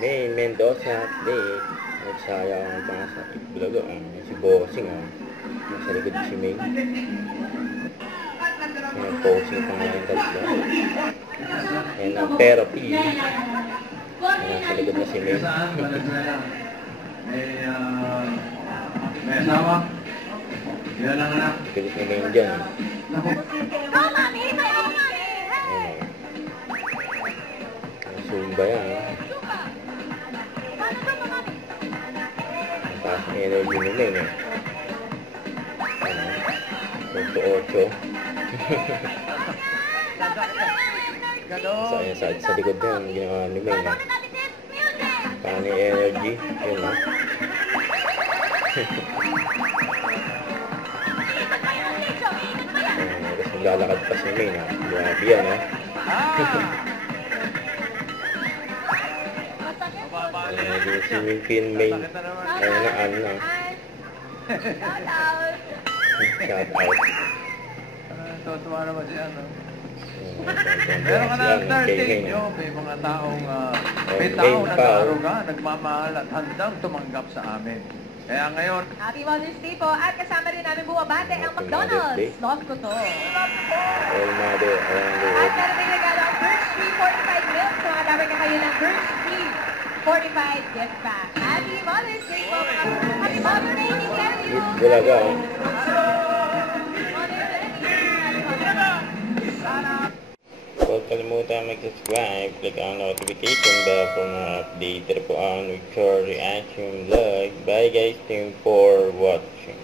May Mendoza update. Nagsayang ang mga sa vlog. Si Bossing. Nasa likod si May. May posing pa nga yung tatlo. Ayan ang therapy. Nasa likod na si May. May asawa? Yan lang anak. Pilit ni May dyan. Zumba yan. Ang taas ng energy ni May. Ocho. Sa likod na yan, ginawa ni May. Paano yung energy? Yun o. Tapos maglalakad pa si May na. Grabe yan ha. Yung swimming pin May. Ano na. Shout out. Tutuwa naman siya, no? Meron ka na 13, may mga taong nag-aaruga, nagmamahal at handang tumanggap sa amin. Kaya ngayon, Happy Mother's Day po at kasama rin namin bumabate ang McDonald's. Love ko to. All mother around the At world. meron din regalo ang Birch Tree 45 milk. So matapos na kayo ng Birch Tree 45 gift pack. Happy Mother's Day po. Happy Mother's Day to you. Bulaga. Huwag kalimutan mag-subscribe, click ang notification bell for mga update po ang Victoria Reaction Vlog. Bye guys, thank you for watching.